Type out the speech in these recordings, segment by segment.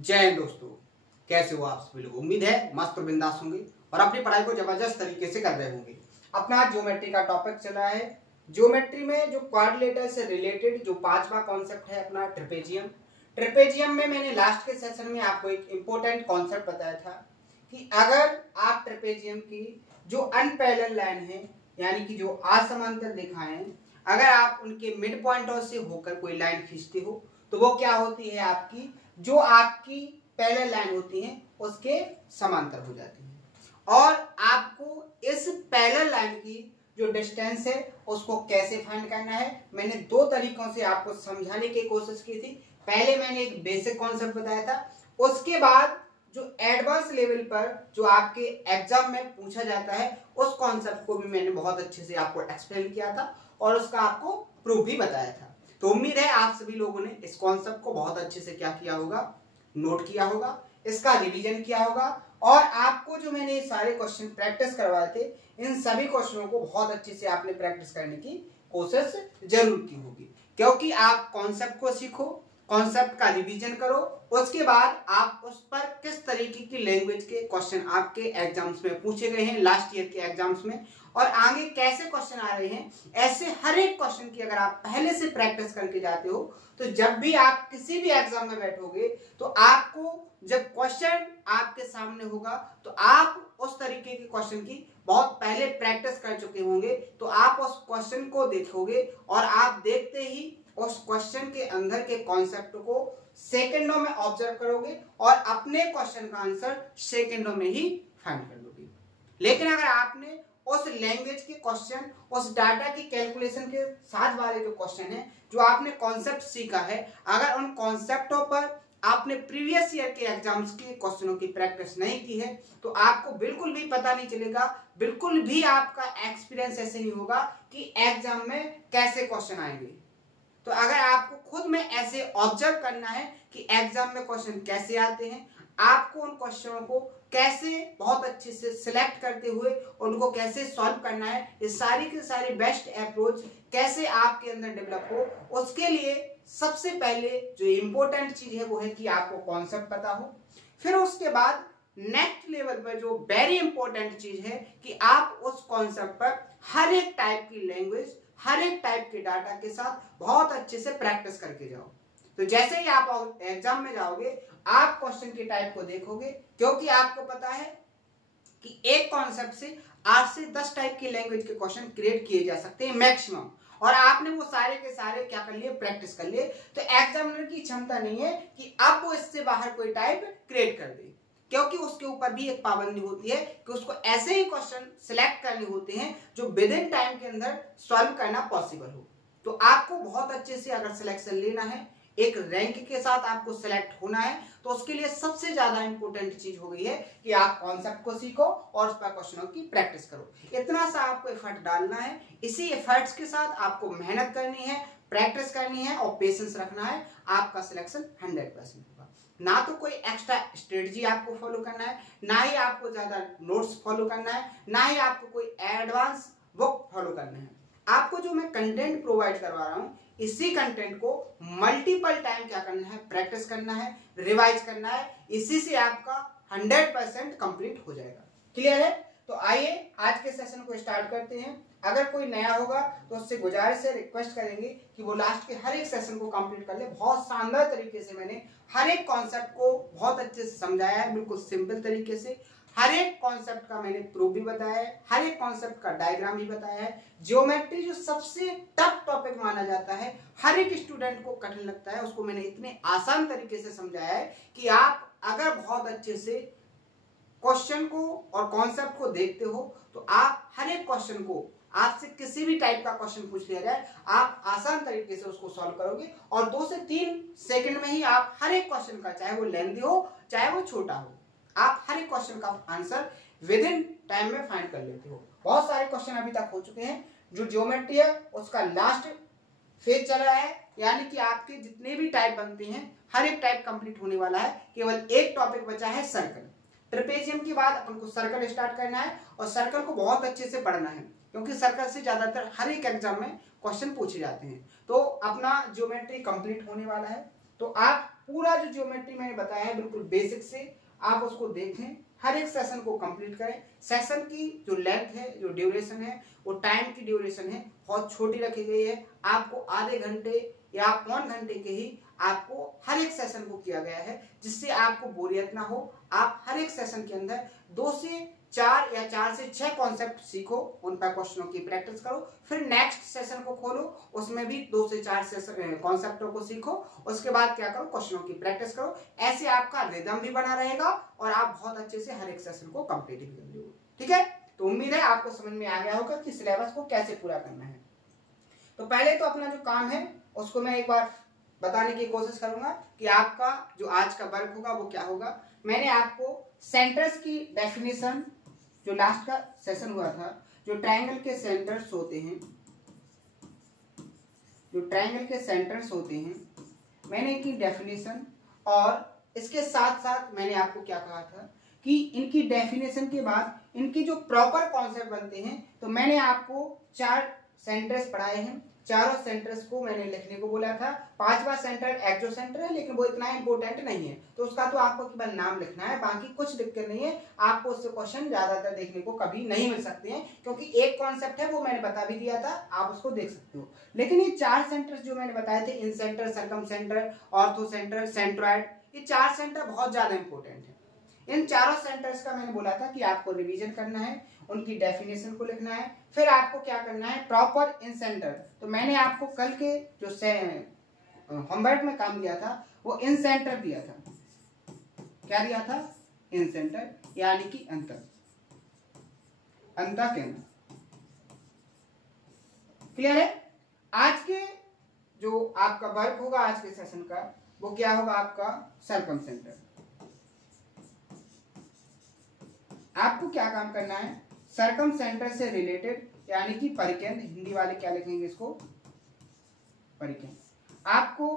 जय हिंद दोस्तों, कैसे हो आप सभी लोग। उम्मीद है मस्त और बिंदास होंगे और अपनी पढ़ाई को जबरदस्त तरीके से कर रहे होंगे। अपना ज्योमेट्री का टॉपिक चला है। ज्योमेट्री में जो क्वाड्रिलेटरल से रिलेटेड जो पांचवा कॉन्सेप्ट है अपना ट्रेपेजियम। ट्रेपेजियम में मैंने लास्ट के सेशन में आपको एक इंपॉर्टेंट कॉन्सेप्ट बताया था कि अगर आप ट्रेपेजियम की जो अनपैरेलल लाइन है यानी कि जो असमांतर रेखाएं हैं, अगर आप उनके मिड पॉइंटों से होकर कोई लाइन खींचते हो तो वो क्या होती है, आपकी जो आपकी पैरेलल लाइन होती है उसके समांतर हो जाती है। और आपको इस पैरेलल लाइन की जो डिस्टेंस है उसको कैसे फाइंड करना है, मैंने दो तरीकों से आपको समझाने की कोशिश की थी। पहले मैंने एक बेसिक कॉन्सेप्ट बताया था, उसके बाद जो एडवांस लेवल पर जो आपके एग्जाम में पूछा जाता है उस कॉन्सेप्ट को भी मैंने बहुत अच्छे से आपको एक्सप्लेन किया था और उसका आपको प्रूफ भी बताया था। तो उम्मीद है आप सभी लोगों ने इस कॉन्सेप्ट को बहुत अच्छे से क्या किया होगा, नोट किया होगा, इसका रिवीजन किया होगा और आपको जो मैंने सारे क्वेश्चन प्रैक्टिस करवाए थे इन सभी क्वेश्चनों को बहुत अच्छे से आपने प्रैक्टिस करने की कोशिश जरूर की होगी। क्योंकि आप कॉन्सेप्ट को सीखो, कॉन्सेप्ट का रिवीजन करो, उसके बाद आप उस पर किस तरीके की लैंग्वेज के क्वेश्चन आपके एग्जाम्स में पूछे गए हैं लास्ट ईयर के एग्जाम्स में और आगे कैसे क्वेश्चन आ रहे हैं, ऐसे हर एक क्वेश्चन की अगर आप पहले से प्रैक्टिस करके जाते हो तो जब भी आप किसी भी एग्जाम में बैठोगे तो आपको जब क्वेश्चन आपके सामने होगा तो आप उस तरीके के क्वेश्चन की बहुत पहले प्रैक्टिस कर चुके होंगे। तो आप उस क्वेश्चन को देखोगे और आप देखते ही उस क्वेश्चन के अंदर के कॉन्सेप्ट को सेकंडों में ऑब्जर्व करोगे और अपने क्वेश्चन का आंसर सेकंडों में ही फाइंड कर लोगे। लेकिन अगर आपने उस लैंग्वेज के क्वेश्चन, उस डाटा की कैलकुलेशन के साथ वाले जो क्वेश्चन है, जो आपने कॉन्सेप्ट सीखा है, अगर उन कॉन्सेप्टों पर आपने प्रीवियस ईयर के एग्जाम्स के क्वेश्चनों की प्रैक्टिस नहीं की है तो आपको बिल्कुल भी पता नहीं चलेगा, बिल्कुल भी आपका एक्सपीरियंस ऐसे नहीं होगा कि एग्जाम में कैसे क्वेश्चन आएंगे। तो अगर आपको खुद में ऐसे ऑब्जर्व करना है कि एग्जाम में क्वेश्चन कैसे आते हैं, आपको उन क्वेश्चनों को कैसे बहुत अच्छे से सिलेक्ट करते हुए उनको कैसे सॉल्व करना है, ये सारी की सारी बेस्ट अप्रोच कैसे आपके अंदर डेवलप हो, उसके लिए सबसे पहले जो इम्पोर्टेंट चीज है वो है कि आपको कॉन्सेप्ट पता हो। फिर उसके बाद नेक्स्ट लेवल पर जो वेरी इंपॉर्टेंट चीज है कि आप उस कॉन्सेप्ट पर हर एक टाइप की लैंग्वेज, हर एक टाइप के डाटा के साथ बहुत अच्छे से प्रैक्टिस करके जाओ। तो जैसे ही आप एग्जाम में जाओगे आप क्वेश्चन के टाइप को देखोगे, क्योंकि आपको पता है कि एक कॉन्सेप्ट से 8 से 10 टाइप की लैंग्वेज के क्वेश्चन क्रिएट किए जा सकते हैं मैक्सिमम, और आपने वो सारे के सारे क्या कर लिए, प्रैक्टिस कर लिए। तो एग्जामिनर की क्षमता नहीं है कि अब वो इससे बाहर कोई टाइप क्रिएट कर दे, क्योंकि उसके ऊपर भी एक पाबंदी होती है कि उसको ऐसे ही क्वेश्चन सिलेक्ट करने होते हैं जो विद इन टाइम के अंदर सॉल्व करना पॉसिबल हो। तो आपको बहुत अच्छे से अगर सिलेक्शन लेना है, एक रैंक के साथ आपको सिलेक्ट होना है, तो उसके लिए सबसे ज्यादा इंपॉर्टेंट चीज हो गई है कि आप कॉन्सेप्ट को सीखो और उस पर क्वेश्चनों की प्रैक्टिस करो। इतना सा आपको एफर्ट डालना है, इसी एफर्ट्स के साथ आपको मेहनत करनी है, प्रैक्टिस करनी है और पेशेंस रखना है, आपका सिलेक्शन 100% होगा। ना तो कोई एक्स्ट्रा स्ट्रेटजी आपको फॉलो करना है, ना ही आपको ज्यादा नोट्स फॉलो करना है, ना ही आपको कोई एडवांस बुक फॉलो करना है। आपको जो मैं कंटेंट प्रोवाइड करवा रहा हूं इसी कंटेंट को मल्टीपल टाइम क्या करना है, प्रैक्टिस करना है, रिवाइज करना है, इसी से आपका 100% कंप्लीट हो जाएगा। क्लियर है? तो आइए आज के सेशन को स्टार्ट करते हैं। अगर कोई नया होगा तो उससे गुजारिश है, रिक्वेस्ट करेंगे कि वो लास्ट के हर एक सेशन को कंप्लीट कर ले। बहुत शानदार तरीके से मैंने हर एक कॉन्सेप्ट को बहुत अच्छे से समझाया है, बिल्कुल सिंपल तरीके से। हर एक कॉन्सेप्ट का मैंने प्रूफ भी बताया है, हर एक कॉन्सेप्ट का डायग्राम भी बताया है। ज्योमेट्री जो सबसे टफ टॉपिक माना जाता है, हर एक स्टूडेंट को कठिन लगता है, उसको मैंने इतने आसान तरीके से समझाया है कि आप अगर बहुत अच्छे से क्वेश्चन को और कॉन्सेप्ट को देखते हो तो आप हर एक क्वेश्चन को, आपसे किसी भी टाइप का क्वेश्चन पूछ लिया जाए, आप आसान तरीके से उसको सॉल्व करोगे और 2 से 3 सेकंड में ही आप हर एक क्वेश्चन का, चाहे वो लेंथी हो चाहे वो छोटा हो, आप हर एक क्वेश्चन का आंसर विद इन टाइम में फाइंड कर लेते हो। बहुत सारे क्वेश्चन अभी तक हो चुके हैं। जो ज्योमेट्री है उसका लास्ट फेज चल रहा है, यानी कि आपके जितने भी टाइप बनते हैं हर एक टाइप कंप्लीट होने वाला है। केवल एक टॉपिक बचा है, सर्कल। ट्रेपेजियम के बाद अपन को सर्कल स्टार्ट करना है और सर्कल को बहुत अच्छे से पढ़ना है, क्योंकि सर्कल से ज्यादातर हर एक एग्जाम में क्वेश्चन पूछे जाते हैं। तो अपना ज्योमेट्री कंप्लीट होने वाला है, तो आप पूरा जो ज्योमेट्री मैंने बताया है बिल्कुल बेसिक से आप उसको देखें, हर एक सेशन को कंप्लीट करें। सेशन की जो लेंथ है, जो ड्यूरेशन है, वो टाइम की ड्यूरेशन है बहुत छोटी रखी गई है। आपको आधे घंटे या पौन घंटे के ही आपको हर एक सेशन को किया गया है, जिससे आपको बोरियत ना हो। आप हर एक सेशन के अंदर 2 से 4 या 4 से 6 कॉन्सेप्ट सीखो, उन पर क्वेश्चनों की प्रैक्टिस करो, फिर नेक्स्ट सेशन को खोलो, उसमें भी 2 से 4 कॉन्सेप्टों को सीखो, उसके बाद क्या करो, क्वेश्चनों की प्रैक्टिस करो। ऐसे आपका रिदम भी बना रहेगा और आप बहुत अच्छे से हर एक सेशन को कंप्लीट भी कर लोगे। ठीक है, तो उम्मीद है आपको समझ में आ गया होगा कि सिलेबस को कैसे पूरा करना है। तो पहले तो अपना जो काम है उसको मैं एक बार बताने की कोशिश करूंगा कि आपका जो आज का वर्क होगा वो क्या होगा। मैंने आपको सेंटर्स की डेफिनेशन, जो लास्ट का सेशन हुआ था, जो ट्रायंगल के सेंटर्स होते हैं, जो ट्रायंगल के सेंटर्स होते हैं, मैंने इनकी डेफिनेशन और इसके साथ साथ मैंने आपको क्या कहा था कि इनकी डेफिनेशन के बाद इनकी जो प्रॉपर कॉन्सेप्ट बनते हैं, तो मैंने आपको 4 सेंटर्स पढ़ाए हैं। चारों सेंटर्स को मैंने लिखने को बोला था। 5वां सेंटर एक्सो सेंटर है, लेकिन वो इतना इंपॉर्टेंट नहीं है, तो उसका तो आपको केवल नाम लिखना है, बाकी कुछ दिक्कत नहीं है। आपको उससे क्वेश्चन ज्यादातर देखने को कभी नहीं मिल सकते हैं, क्योंकि एक कॉन्सेप्ट है वो मैंने बता भी दिया था, आप उसको देख सकते हो। लेकिन ये 4 सेंटर्स जो मैंने बताए थे, incentre, circumcentre, orthocentre, centroid, ये 4 सेंटर बहुत ज्यादा इंपॉर्टेंट है। इन चारों सेंटर्स का मैंने बोला था कि आपको रिवीजन करना है, उनकी डेफिनेशन को लिखना है, फिर आपको क्या करना है, प्रॉपर इन सेंटर। तो मैंने आपको कल के जो होमवर्क में काम दिया था वो इन सेंटर दिया था। क्या दिया था? इन सेंटर, यानी कि अंतर केंद्र। क्लियर है? आज के जो आपका वर्क होगा आज के सेशन का, वो क्या होगा आपका सर्कम सेंटर। आपको क्या काम करना है, सर्कम सेंटर से रिलेटेड यानी कि परिकेंद्र, हिंदी वाले क्या लिखेंगे इसको, परिकेंद्र। आपको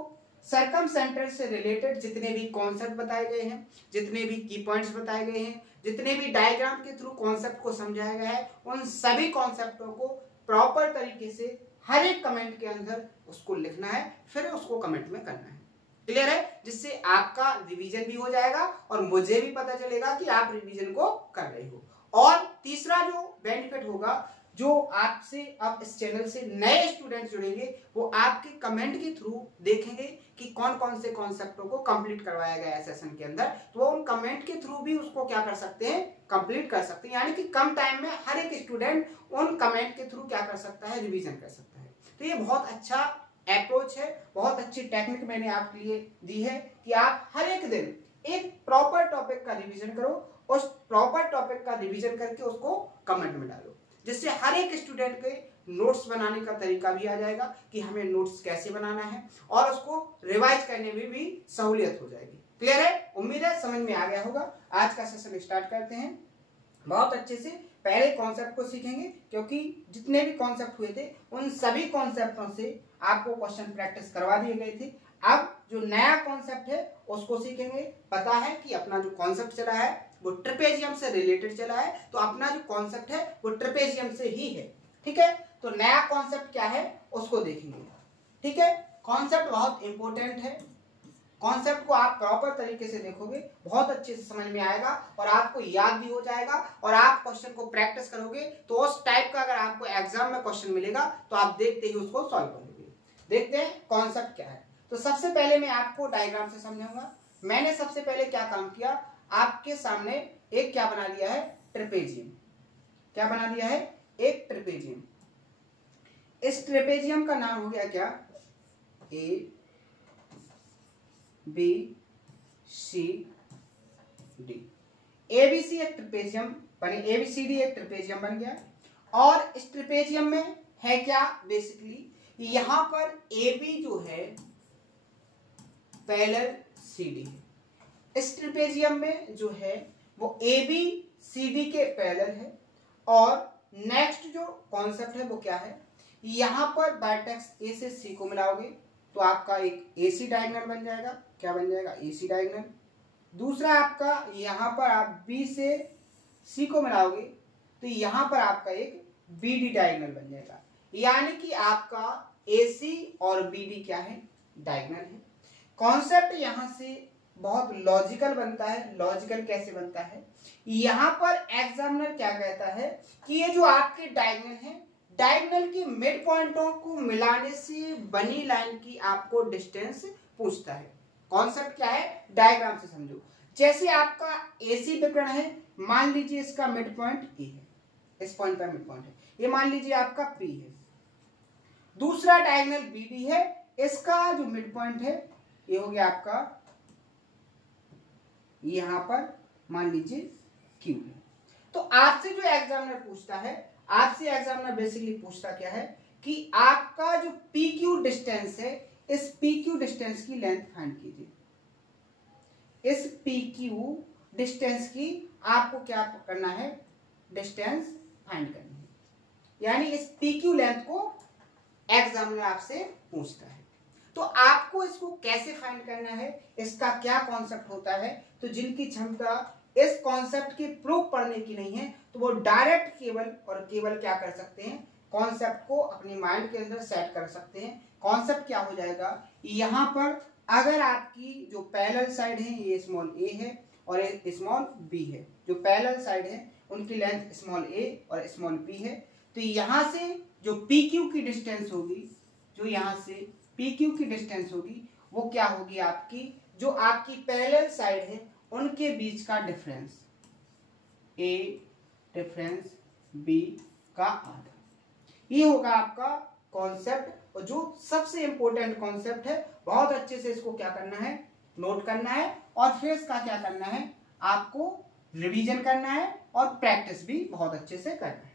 सर्कम सेंटर से रिलेटेड जितने भी कॉन्सेप्ट बताए गए हैं, जितने भी की पॉइंट्स बताए गए हैं, जितने भी डायग्राम के थ्रू कॉन्सेप्ट को समझाया गया है, उन सभी कॉन्सेप्टों को प्रॉपर तरीके से हर एक कमेंट के अंदर उसको लिखना है, फिर उसको कमेंट में करना है। क्लियर है? जिससे आपका रिवीजन भी हो जाएगा और मुझे भी पता चलेगा कि आप रिवीजन को कर रहे हो। और तीसरा जो बेनिफिट होगा, जो आपसे अब इस चैनल से नए स्टूडेंट जुड़ेंगे, वो आपके कमेंट के थ्रू देखेंगे कि कौन कौन से कॉन्सेप्टों को कंप्लीट करवाया गया है सेशन के अंदर, तो वो उन कमेंट के थ्रू भी उसको क्या कर सकते हैं, कंप्लीट कर सकते हैं। यानी कि कम टाइम में हर एक स्टूडेंट उन कमेंट के थ्रू क्या कर सकता है, रिवीजन कर सकता है। तो ये बहुत अच्छा अप्रोच है, बहुत अच्छी टेक्निक मैंने आपके लिए दी है कि आप हर एक दिन एक प्रॉपर टॉपिक का रिवीजन करो, उस प्रॉपर टॉपिक का रिवीजन करके उसको कमेंट में डालो, जिससे हर एक स्टूडेंट के नोट्स बनाने का तरीका भी आ जाएगा कि हमें नोट्स कैसे बनाना है, और उसको रिवाइज करने में भी सहूलियत हो जाएगी। क्लियर है? उम्मीद है समझ में आ गया होगा। आज का सेशन स्टार्ट करते हैं। बहुत अच्छे से पहले कॉन्सेप्ट को सीखेंगे, क्योंकि जितने भी कॉन्सेप्ट हुए थे उन सभी कॉन्सेप्टों से आपको क्वेश्चन प्रैक्टिस करवा दिए गए थे। अब जो नया कॉन्सेप्ट है उसको सीखेंगे। पता है कि अपना जो कॉन्सेप्ट चला है वो ट्रेपेजियम से रिलेटेड चला है, तो अपना जो कॉन्सेप्ट है वो ट्रेपेजियम से ही है। ठीक है, तो नया कॉन्सेप्ट क्या है उसको देखेंगे। ठीक है, कॉन्सेप्ट बहुत इंपॉर्टेंट है। कॉन्सेप्ट को आप प्रॉपर तरीके से देखोगे, बहुत अच्छे से समझ में आएगा और आपको याद भी हो जाएगा, और आप क्वेश्चन को प्रैक्टिस करोगे तो उस टाइप का अगर आपको एग्जाम में क्वेश्चन मिलेगा तो आप देखते ही उसको सॉल्व कर लोगे। देखते हैं कॉन्सेप्ट क्या है। तो सबसे पहले मैं आपको डायग्राम से समझाऊंगा। मैंने सबसे पहले क्या काम किया, आपके सामने एक क्या बना लिया है, ट्रेपेजियम। क्या बना दिया है, एक ट्रेपेजियम। इस ट्रेपेजियम का नाम हो गया क्या, A B C D. ABC एक ट्रेपेजियम बने, एबीसीडी एक ट्रेपेजियम बन गया। और इस ट्रेपेजियम में है क्या, बेसिकली यहां पर AB जो है पैरेलल CD है। इस ट्रेपेजियम में जो है वो ABCD के पैरेलल है। और नेक्स्ट जो कॉन्सेप्ट है वो क्या है, यहां पर वर्टेक्स A से C को मिलाओगे तो आपका एक AC डायगोनल बन जाएगा। क्या बन जाएगा, AC डायगोनल। दूसरा आपका यहां पर आप B से C को मिलाओगे तो यहां पर आपका एक BD डायगोनल बन जाएगा। यानी कि आपका AC और BD क्या है, डायगोनल है। कॉन्सेप्ट यहां से बहुत लॉजिकल बनता है। लॉजिकल कैसे बनता है, यहां पर एग्जामिनर क्या कहता है कि ये जो आपके डायगोनल है, डायगोनल के मिड पॉइंटों को मिलाने से बनी लाइन की आपको डिस्टेंस पूछता है। कॉन्सेप्ट क्या है, डायग्राम से समझो। जैसे आपका एसी विकर्ण है, मान लीजिए इसका मिड पॉइंट ए है, इस पॉइंट पर मिड पॉइंट है, ये मान लीजिए आपका पी है। दूसरा डायगोनल बीडी है, इसका जो मिड पॉइंट है ये हो गया आपका, यहां पर मान लीजिए क्यू है। तो आपसे जो एग्जामिनर पूछता है, आपसे एग्जामिनर बेसिकली पूछता क्या है कि आपका जो पी क्यू डिस्टेंस है, इस पी क्यू डिस्टेंस की लेंथ फाइंड कीजिए। इस पी क्यू डिस्टेंस की आपको क्या करना है, डिस्टेंस फाइंड करनी है। यानी इस पी क्यू लेंथ को एग्जामिनर आपसे पूछता है। तो आपको इसको कैसे फाइंड करना है, इसका क्या कॉन्सेप्ट होता है, तो जिनकी क्षमता इस कॉन्सेप्ट की प्रूफ पढ़ने की नहीं है, तो वो डायरेक्ट केवल और केवल क्या कर सकते हैं, कॉन्सेप्ट को अपनी माइंड के अंदर सेट कर सकते हैं। कॉन्सेप्ट क्या हो जाएगा, यहां पर अगर आपकी जो पैरेलल साइड है ये स्मॉल ए है और स्मॉल बी है, जो पैरेलल साइड है उनकी लेंथ स्मॉल ए और स्मॉल बी है, तो यहां से जो पी क्यू की डिस्टेंस होगी, जो यहां से पी क्यू की डिस्टेंस होगी, वो क्या होगी, आपकी जो आपकी पैरेलल साइड है उनके बीच का डिफरेंस, ए डिफरेंस बी का आधा, ये होगा आपका कॉन्सेप्ट। और जो सबसे इंपॉर्टेंट कॉन्सेप्ट है, बहुत अच्छे से इसको क्या करना है, नोट करना है, और फिर इसका क्या करना है, आपको रिवीजन करना है और प्रैक्टिस भी बहुत अच्छे से करना है।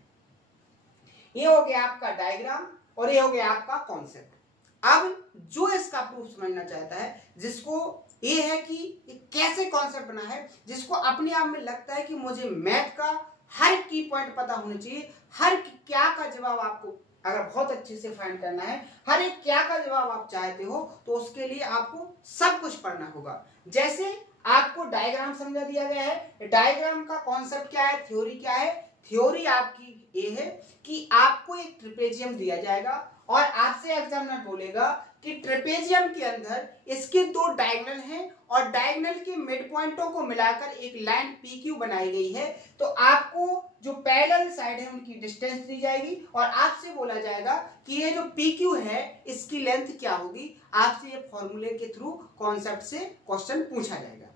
ये हो गया आपका डायग्राम और ये हो गया आपका कॉन्सेप्ट। अब जो इसका प्रूफ समझना चाहता है, जिसको ये है कि ये कैसे कॉन्सेप्ट बना है, जिसको अपने आप में लगता है कि मुझे मैथ का हर की पॉइंट पता होना चाहिए, हर क्या का जवाब आपको अगर बहुत अच्छे से फाइंड करना है, हर एक क्या का जवाब आप चाहते हो, तो उसके लिए आपको सब कुछ पढ़ना होगा। जैसे आपको डायग्राम समझा दिया गया है, डायग्राम का कॉन्सेप्ट क्या है, थ्योरी क्या है, थ्योरी आपकी ये है कि आपको एक ट्रेपेजियम दिया जाएगा और आपसे एग्जामिनर बोलेगा कि ट्रेपेजियम के अंदर इसके दो डायगोनल हैं और डायगोनल के मिड पॉइंटों को मिलाकर एक लाइन पी क्यू बनाई गई है। तो आपको जो पैरेलल साइड है उनकी डिस्टेंस दी जाएगी और आपसे बोला जाएगा कि ये जो पी क्यू है इसकी लेंथ क्या होगी। आपसे ये फॉर्मूले के थ्रू कॉन्सेप्ट से क्वेश्चन पूछा जाएगा।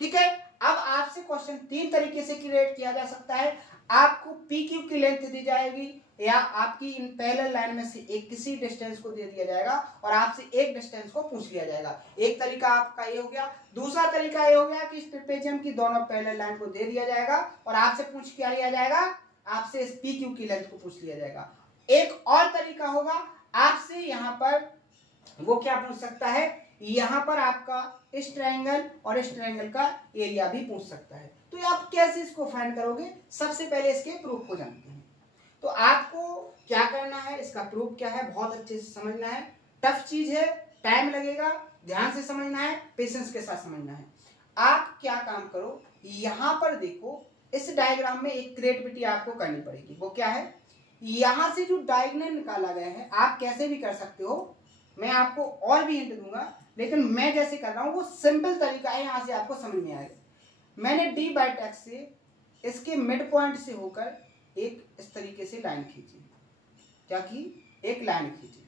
ठीक है, अब आपसे क्वेश्चन तीन तरीके से क्रिएट किया जा सकता है। आपको पी क्यू की लेंथ दी जाएगी या आपकी इन पैरेलल लाइन में से एक किसी डिस्टेंस को दे दिया जाएगा और आपसे एक डिस्टेंस को पूछ लिया जाएगा। एक तरीका आपका ये हो गया। दूसरा तरीका ये हो गया कि इस ट्रेपेजियम की दोनों पैरेलल लाइन को दे दिया जाएगा और आपसे पूछ क्या लिया जाएगा, आपसे इस पी क्यू की लेंथ को पूछ लिया जाएगा। एक और तरीका होगा, आपसे यहाँ पर वो क्या पूछ सकता है, यहाँ पर आपका इस ट्रायंगल और इस ट्रायंगल का एरिया भी पूछ सकता है। तो आप कैसे इसको फाइंड करोगे, सबसे पहले इसके प्रूफ को जानते हैं। तो आपको क्या करना है, इसका प्रूफ क्या है बहुत अच्छे से समझना है। टफ चीज है, टाइम लगेगा, ध्यान से समझना है, पेशेंस के साथ समझना है। आप क्या काम करो, यहां पर देखो, इस डायग्राम में एक क्रिएटिविटी आपको करनी पड़ेगी। वो क्या है, यहां से जो डायगोनल निकाला गया है आप कैसे भी कर सकते हो, मैं आपको और भी हिंट दूंगा, लेकिन मैं जैसे कर रहा हूं वो सिंपल तरीका है, यहां से आपको समझ में आएगा। मैंने डी बाई टेक्स से इसके मिड पॉइंट से होकर एक इस तरीके से लाइन खींची, क्या की, एक लाइन खींची,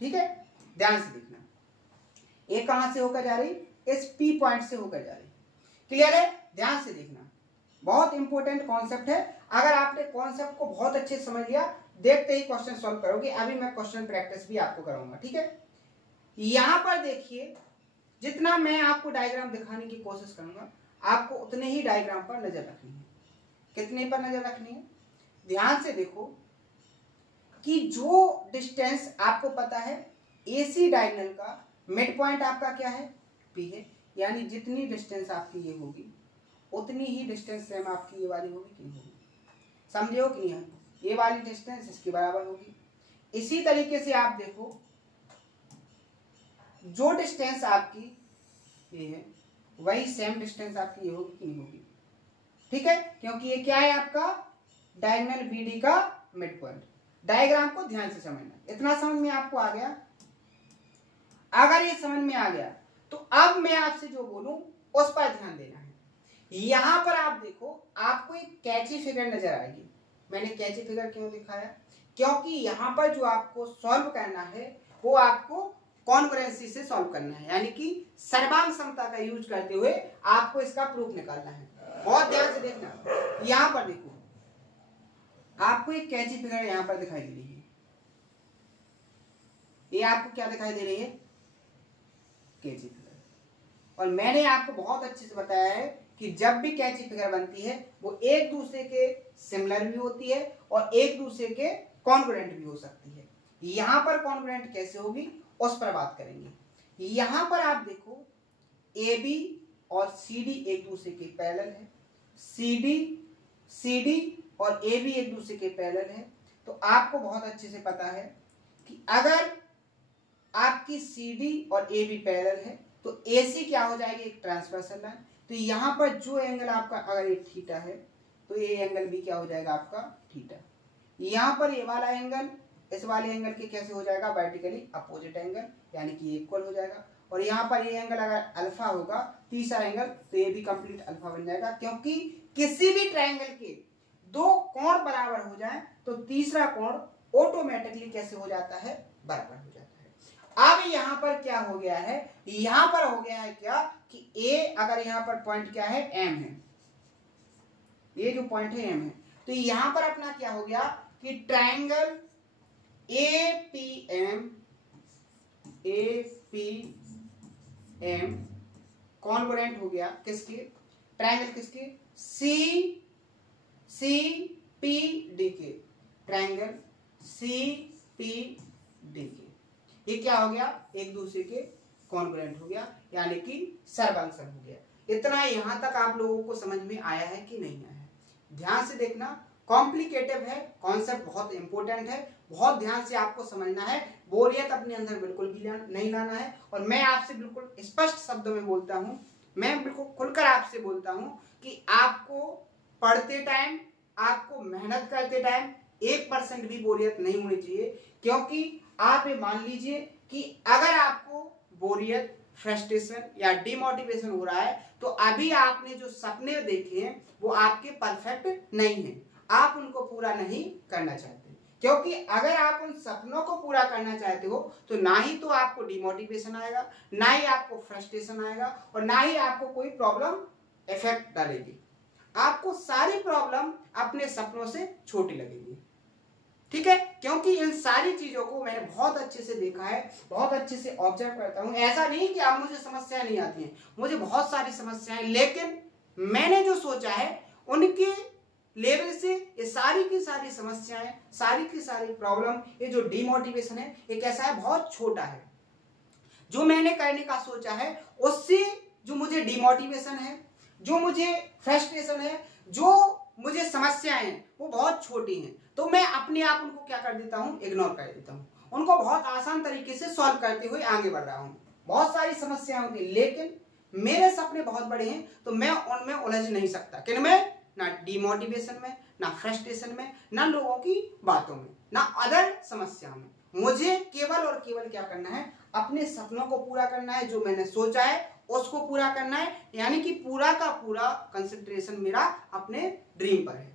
ठीक है, ध्यान से देखना। ये कहां से होकर जा रही, इस पी पॉइंट से होकर जा रही। क्लियर है, ध्यान से देखना, बहुत इंपॉर्टेंट कॉन्सेप्ट है। अगर आपने कॉन्सेप्ट को बहुत अच्छे से समझ लिया, देखते ही क्वेश्चन सॉल्व करोगे। अभी मैं क्वेश्चन प्रैक्टिस भी आपको कराऊंगा, ठीक है। यहां पर देखिए, जितना मैं आपको डायग्राम दिखाने की कोशिश करूंगा, आपको उतने ही डायग्राम पर नजर रखनी है। कितने पर नजर रखनी है, ध्यान से देखो कि जो डिस्टेंस आपको पता है एसी डायगोनल का मिड पॉइंट आपका क्या है, पी है, यानी जितनी डिस्टेंस आपकी ये होगी उतनी ही डिस्टेंस सेम आपकी ये वाली होगी कि नहीं होगी, समझे हो कि नहीं है, ये वाली डिस्टेंस इसके बराबर होगी। इसी तरीके से आप देखो, जो डिस्टेंस आपकी ये है वही सेम डिस्टेंस आपकी ये होगी कि नहीं होगी, ठीक है, क्योंकि ये क्या है आपका डायगोनल बीडी का मिड पॉइंट। डायग्राम को ध्यान से समझना, इतना समझ में आपको आ गया। अगर ये समझ में आ गया तो अब मैं आपसे जो बोलूं उस पर ध्यान देना है। यहां पर आप देखो, आपको एक कैची फिगर नजर आएगी। मैंने कैची फिगर क्यों दिखाया? क्योंकि यहां पर जो आपको सॉल्व करना है वो आपको कॉन्ग्रुएंसी से सॉल्व करना है, यानी कि सर्वांग समता का यूज करते हुए आपको इसका प्रूफ निकालना है। बहुत ध्यान से देखना। यहां पर देखो, आपको एक कैची फिगर यहां पर दिखाई दे रही है। ये आपको क्या दिखाई दे रही है? कैची फिगर। और मैंने आपको बहुत अच्छे से बताया है कि जब भी कैची फिगर बनती है वो एक दूसरे के सिमिलर भी होती है और एक दूसरे के कॉन्ग्रुएंट भी हो सकती है। यहां पर कॉन्ग्रुएंट कैसे होगी उस पर बात करेंगे। यहां पर आप देखो, ए बी और सी डी एक दूसरे के पैरेलल है, सी डी और ए बी एक दूसरे के पैरेलल है। तो आपको बहुत अच्छे से पता है कि अगर आपकी सी डी और ए बी पैरेलल है तो ए सी क्या हो जाएगी? एक ट्रांसवर्सल लाइन। तो यहां पर जो एंगल आपका अगर एक थीटा है तो ये एंगल भी क्या हो जाएगा? आपका थीटा। यहां पर ये वाला एंगल इस वाले एंगल के कैसे हो जाएगा? वर्टिकली अपोजिट एंगल, यानी कि इक्वल हो जाएगा। और यहाँ पर ये एंगल अगर अल्फा होगा, तीसरा एंगल, तो ये भी कंप्लीट अल्फा बन जाएगा। क्योंकि किसी भी ट्रायंगल के दो कोण बराबर हो जाए तो तीसरा कोण ऑटोमेटिकली कैसे हो जाता है? बराबर हो जाता है। अब यहाँ पर क्या हो गया है? यहाँ पर हो गया है क्या कि ए, अगर यहाँ पर पॉइंट क्या है? एम है। ये जो पॉइंट है एम है। तो यहाँ पर अपना क्या हो गया कि ट्रायंगल एपीएम कॉन्ग्रुएंट हो गया किसके? ट्रायंगल किसके? सीपीडी के। ट्रायंगल सीपीडी के ये क्या हो गया? एक दूसरे के कॉन्ग्रुएंट हो गया, यानी कि सर्वंसम हो गया। इतना यहां तक आप लोगों को समझ में आया है कि नहीं आया है? ध्यान से देखना, कॉम्प्लिकेटिव है, कॉन्सेप्ट बहुत इंपॉर्टेंट है, बहुत ध्यान से आपको समझना है। बोरियत अपने अंदर बिल्कुल भी नहीं लाना है। और मैं आपसे बिल्कुल स्पष्ट शब्दों में बोलता हूं, मैं बिल्कुल खुलकर आपसे बोलता हूं कि आपको पढ़ते टाइम, आपको मेहनत करते टाइम 1% भी बोरियत नहीं होनी चाहिए। क्योंकि आप ये मान लीजिए कि अगर आपको बोरियत, फ्रस्ट्रेशन या डिमोटिवेशन हो रहा है तो अभी आपने जो सपने देखे हैं वो आपके परफेक्ट नहीं है, आप उनको पूरा नहीं करना चाहते। क्योंकि अगर आप उन सपनों को पूरा करना चाहते हो तो ना ही तो आपको डिमोटिवेशन आएगा, ना ही आपको फ्रस्ट्रेशन आएगा, और ना ही आपको कोई प्रॉब्लम इफेक्ट डालेगी। आपको सारी प्रॉब्लम अपने सपनों से छोटी लगेगी। ठीक है? क्योंकि इन सारी चीजों को मैंने बहुत अच्छे से देखा है, बहुत अच्छे से ऑब्जर्व करता हूं। ऐसा नहीं कि अब मुझे समस्याएं नहीं आती हैं, मुझे बहुत सारी समस्याएं, लेकिन मैंने जो सोचा है उनके लेवल से ये सारी की सारी समस्याएं, सारी की सारी प्रॉब्लम, ये जो डिमोटिवेशन है, ये कैसा है? बहुत छोटा है। जो मैंने करने का सोचा है उससे जो मुझे डिमोटिवेशन है, जो मुझे फ्रस्ट्रेशन है, जो मुझे समस्याएं हैं, वो बहुत छोटी हैं। तो मैं अपने आप उनको क्या कर देता हूं? इग्नोर कर देता हूं। उनको बहुत आसान तरीके से सॉल्व करते हुए आगे बढ़ रहा हूं। बहुत सारी समस्याएं होती, लेकिन मेरे सपने बहुत बड़े हैं तो मैं उनमें उलझ नहीं सकता। किनमें? ना डिमोटिवेशन में, ना फ्रस्ट्रेशन में, ना लोगों की बातों में, ना अदर समस्याओं में। मुझे केवल और केवल क्या करना है? अपने सपनों को पूरा करना है। जो मैंने सोचा है उसको पूरा करना है, यानी कि पूरा का पूरा कंसंट्रेशन मेरा अपने ड्रीम पर है।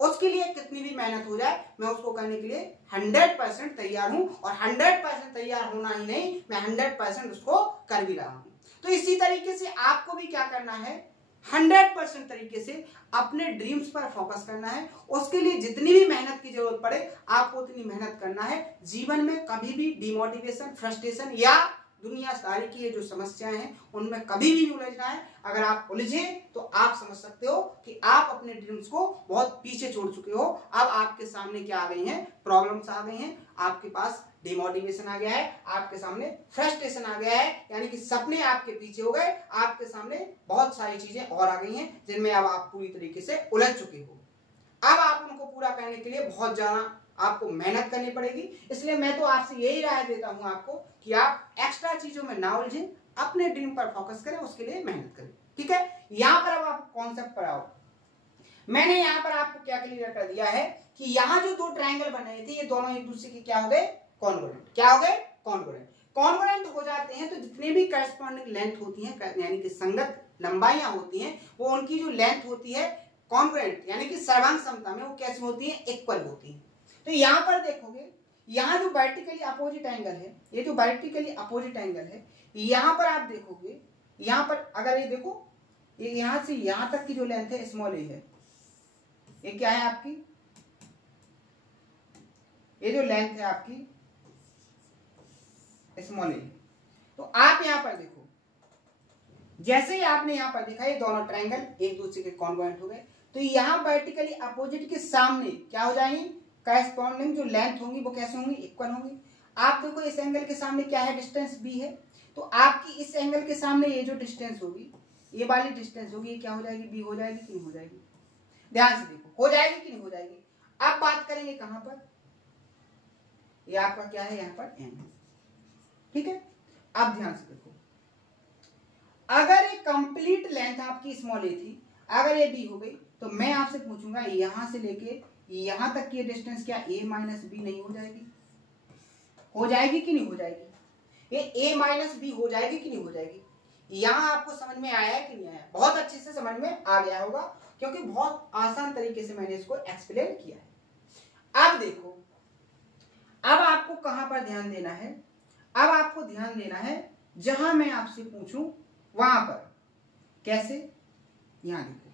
उसके लिए कितनी भी मेहनत हो जाए मैं उसको करने के लिए 100% तैयार हूं। और 100% तैयार होना ही नहीं, मैं 100% उसको कर भी रहा हूं। तो इसी तरीके से आपको भी क्या करना है? 100% तरीके से अपने ड्रीम्स पर फोकस करना है। उसके लिए जितनी भी मेहनत की जरूरत पड़े आपको उतनी मेहनत करना है। जीवन में कभी भी डिमोटिवेशन, फ्रस्ट्रेशन या दुनिया सारी की ये जो समस्याएं हैं उनमें कभी भी नहीं उलझना है। अगर आप उलझे तो आप समझ सकते हो कि आप अपने ड्रीम्स को बहुत पीछे छोड़ चुके हो। अब आपके सामने क्या आ गई हैं? प्रॉब्लम्स आ गई हैं। आपके पास डिमोटिवेशन आ गया है, आपके सामने फ्रस्ट्रेशन आ गया है, यानी कि सपने आपके पीछे हो गए। आपके सामने बहुत सारी चीजें और आ गई हैं जिनमें अब आप पूरी तरीके से उलझ चुके हो। अब आप उनको पूरा करने के लिए बहुत ज्यादा आपको मेहनत करनी पड़ेगी। इसलिए मैं तो आपसे यही राय देता हूं आपको कि आप एक्स्ट्रा चीजों में ना उलझें, अपने ड्रीम पर फोकस करें, उसके लिए मेहनत करें। ठीक है? यहां पर अब आप कॉन्सेप्ट पर आओ। मैंने यहां पर आपको क्या क्लियर कर दिया है कि यहां जो दो ट्रायंगल बने थे ये दोनों एक दूसरे के क्या हो गए? कॉन्ग्रुएंट। क्या हो गए? कॉन्ग्रुएंट। कॉन्ग्रुएंट हो जाते हैं तो जितने भी करस्पॉन्डिंग लेंथ होती हैं यानी कि संगत लंबाइयां होती हैं वो उनकी जो लेंथ होती है कॉन्ग्रुएंट यानी कि सर्वांग समता में वो कैसी होती है, इक्वल होती है। तो यहाँ पर देखोगे यहाँ जो वर्टिकली अपोजिट एंगल है, ये जो वर्टिकली अपोजिट एंगल है, यहाँ पर आप देखोगे यहाँ पर अगर ये देखो ये यहाँ से यहाँ तक की जो लेंथ है स्मॉल ए है, ये क्या है आपकी, ये जो लेंथ है आपकी स्मॉल ए। तो आप यहाँ पर देखो जैसे ही आपने यहाँ पर देखा ये दोनों ट्रायंगल एक दूसरे के कॉन्ग्रुएंट हो गए, तो यहाँ वर्टिकली अपोजिट के सामने क्या हो जाएंगी, करस्पॉन्डिंग जो लेंथ होंगी वो कैसे होंगी, इक्वल होंगी। आप देखो इस एंगल के सामने क्या है, डिस्टेंस बी है, तो आपकी इस एंगल के सामने ये जो डिस्टेंस होगी, ये वाली डिस्टेंस होगी, ये क्या हो जाएगी, बी हो जाएगी कि नहीं हो जाएगी, ध्यान से देखो हो जाएगी कि नहीं हो जाएगी। अब बात करेंगे कहां पर, ये आपका क्या है यहाँ पर एन, ठीक है। अब ध्यान से देखो अगर ये कंप्लीट लेंथ आपकी स्मॉल ए थी, अगर ये बी हो गई तो मैं आपसे पूछूंगा यहां से लेके यहां तक की डिस्टेंस क्या ए माइनस बी नहीं हो जाएगी, हो जाएगी कि नहीं हो जाएगी, ये ए माइनस बी हो जाएगी कि नहीं हो जाएगी। यहां आपको समझ में आया है कि नहीं आया, बहुत अच्छे से समझ में आ गया होगा क्योंकि बहुत आसान तरीके से मैंने इसको एक्सप्लेन किया है। अब देखो अब आपको कहां पर ध्यान देना है, अब आपको ध्यान देना है जहां मैं आपसे पूछूं वहां पर, कैसे, यहां देखो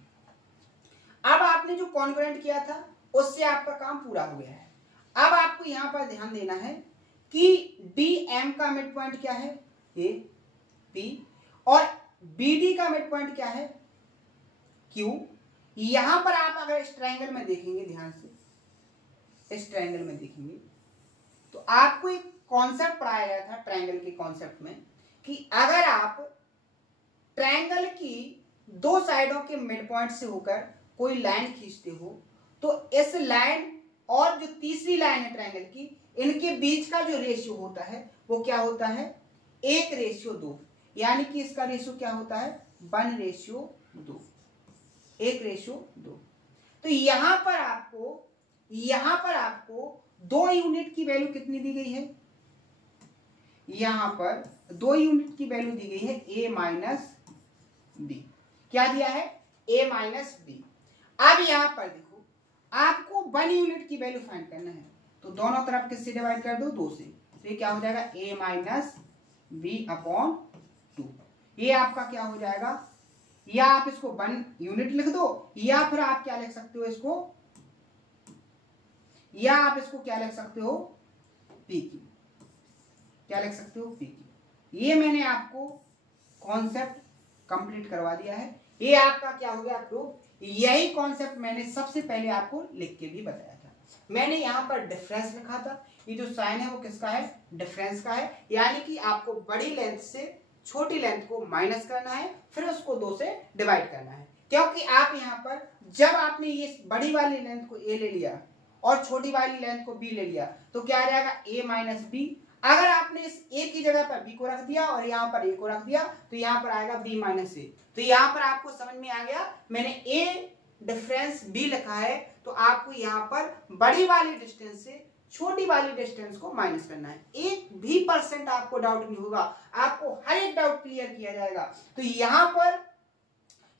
अब आपने जो कॉन्ग्रुएंट किया था उससे आपका काम पूरा हो गया है। अब आपको यहां पर ध्यान देना है कि डी एम का मिड पॉइंट क्या है, ए बी, और बी डी का मिड पॉइंट क्या है, क्यू। यहां पर आप अगर इस ट्रायंगल में देखेंगे, ध्यान से इस ट्रायंगल में देखेंगे तो आपको एक कॉन्सेप्ट पढ़ाया गया था ट्रायंगल के कॉन्सेप्ट में कि अगर आप ट्रायंगल की दो साइडों के मिड पॉइंट से होकर कोई लाइन खींचते हो तो इस लाइन और जो तीसरी लाइन है ट्रायंगल की, इनके बीच का जो रेशियो होता है वो क्या होता है, 1:2, यानी कि इसका रेशियो क्या होता है 1:2, 1:2। तो यहां पर आपको 2 यूनिट की वैल्यू कितनी दी गई है, यहां पर 2 यूनिट की वैल्यू दी गई है ए माइनस बी, क्या दिया है ए माइनस बी। अब यहां पर देखो आपको 1 यूनिट की वैल्यू फाइंड करना है, तो दोनों तरफ किससे डिवाइड कर दो, 2 से, तो ये क्या हो जाएगा a माइनस बी अपॉन 2, ये आपका क्या हो जाएगा, या आप इसको 1 यूनिट लिख दो या फिर आप क्या लिख सकते हो इसको, या आप इसको क्या लिख सकते हो पी क्यू, क्या लिख सकते हो पी क्यू। ये मैंने आपको कॉन्सेप्ट कंप्लीट करवा दिया है, ये आपका क्या हो गया प्रूफ। यही कॉन्सेप्ट मैंने सबसे पहले आपको लिख के भी बताया था, मैंने यहाँ पर डिफरेंस लिखा था, ये जो साइन है वो किसका है, डिफरेंस का है, यानी कि आपको बड़ी लेंथ से छोटी लेंथ को माइनस करना है फिर उसको 2 से डिवाइड करना है, क्योंकि आप यहाँ पर जब आपने ये बड़ी वाली लेंथ को ए ले लिया और छोटी वाली लेंथ को बी ले लिया तो क्या आ जाएगा ए माइनस बी। अगर आपने इस ए की जगह पर बी को रख दिया और यहाँ पर ए को रख दिया तो यहाँ पर आएगा बी माइनस ए। तो यहाँ पर आपको समझ में आ गया, मैंने ए डिफरेंस बी लिखा है तो आपको यहाँ पर बड़ी वाली डिस्टेंस से छोटी वाली डिस्टेंस को माइनस करना है। 1% आपको डाउट नहीं होगा, आपको हर एक डाउट क्लियर किया जाएगा। तो यहाँ पर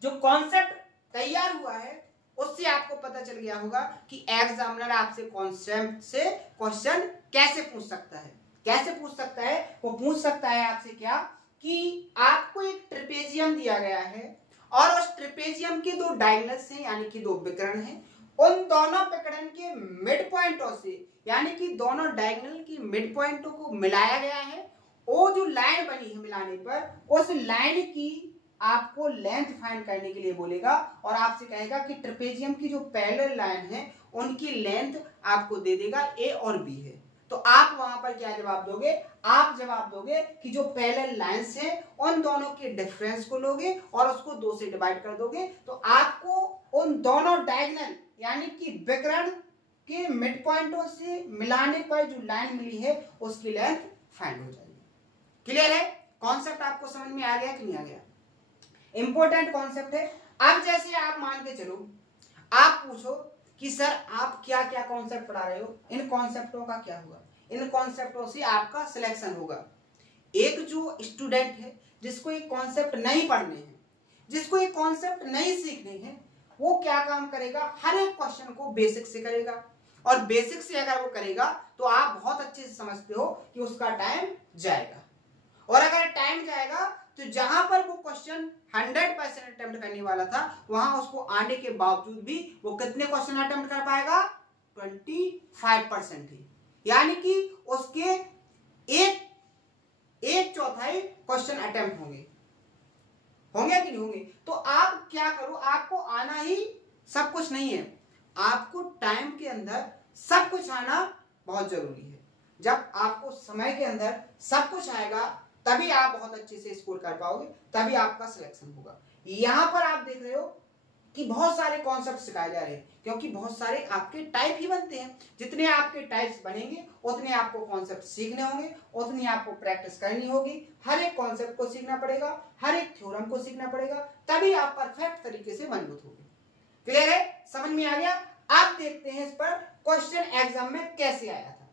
जो कॉन्सेप्ट तैयार हुआ है उससे आपको पता चल गया होगा कि एग्जामिनर आपसे कॉन्सेप्ट से क्वेश्चन कैसे पूछ सकता है, कैसे पूछ सकता है, वो पूछ सकता है आपसे क्या कि आपको एक ट्रेपेजियम दिया गया है और उस ट्रेपेजियम के 2 डायगोनल्स हैं यानी कि 2 विकर्ण हैं, उन दोनों विकर्ण के मिड पॉइंटों से यानी कि दोनों डायगोनल की मिड पॉइंटों को मिलाया गया है। वो जो लाइन बनी है मिलाने पर उस लाइन की आपको लेंथ फाइंड करने के लिए बोलेगा और आपसे कहेगा कि ट्रेपेजियम की जो पैरेलल लाइन है उनकी लेंथ आपको दे देगा ए और बी है। तो आप वहां पर क्या जवाब दोगे, आप जवाब दोगे कि जो पैरेलल लाइंस हैं उन दोनों के डिफरेंस को लोगे और उसको 2 से डिवाइड कर दोगे तो आपको उन दोनों डायगोनल यानी कि विकर्ण के मिड पॉइंटों से मिलाने पर जो लाइन मिली है उसकी लेंथ फाइंड हो जाएगी। क्लियर है, कॉन्सेप्ट आपको समझ में आ गया कि नहीं आ गया, इंपॉर्टेंट कॉन्सेप्ट है। अब जैसे आप मान के चलो, आप पूछो कि सर आप क्या क्या कॉन्सेप्ट पढ़ा रहे हो, इन कॉन्सेप्टों का क्या हुआ, इन कॉन्सेप्टों से आपका सिलेक्शन होगा, एक जो स्टूडेंट है जिसको ये कॉन्सेप्ट नहीं पढ़ने हैं, जिसको ये कॉन्सेप्ट नहीं सीखने हैं, वो क्या काम करेगा, हर एक क्वेश्चन को बेसिक से करेगा, और बेसिक से अगर वो करेगा तो आप बहुत अच्छे से समझते हो कि उसका टाइम जाएगा। और अगर टाइम जाएगा तो जहां पर वो क्वेश्चन 100% अटेम्प्ट करने वाला था, वहां उसको आने के बावजूद भी वो कितने क्वेश्चन अटेम्प्ट कर पाएगा, 25% ही, यानी कि उसके एक चौथाई क्वेश्चन अटेम्प्ट होंगे कि नहीं होंगे। तो आप क्या करो, आपको आना ही सब कुछ नहीं है, आपको टाइम के अंदर सब कुछ आना बहुत जरूरी है। जब आपको समय के अंदर सब कुछ आएगा तभी आप बहुत अच्छे से स्कोर कर पाओगे, तभी आपका सिलेक्शन होगा। यहां पर आप देख रहे हो कि बहुत सारे कॉन्सेप्ट सिखाए जा रहे हैं, क्योंकि बहुत सारे आपके टाइप ही बनते हैं। जितने आपके टाइप्स बनेंगे उतने आपको कॉन्सेप्ट सीखने होंगे, उतनी आपको प्रैक्टिस करनी होगी। हर एक कॉन्सेप्ट को सीखना पड़ेगा, हर एक थ्योरम को सीखना पड़ेगा, तभी आप परफेक्ट तरीके से मजबूत होंगे। क्लियर है, समझ में आ गया। अब देखते हैं इस पर क्वेश्चन एग्जाम में कैसे आया था,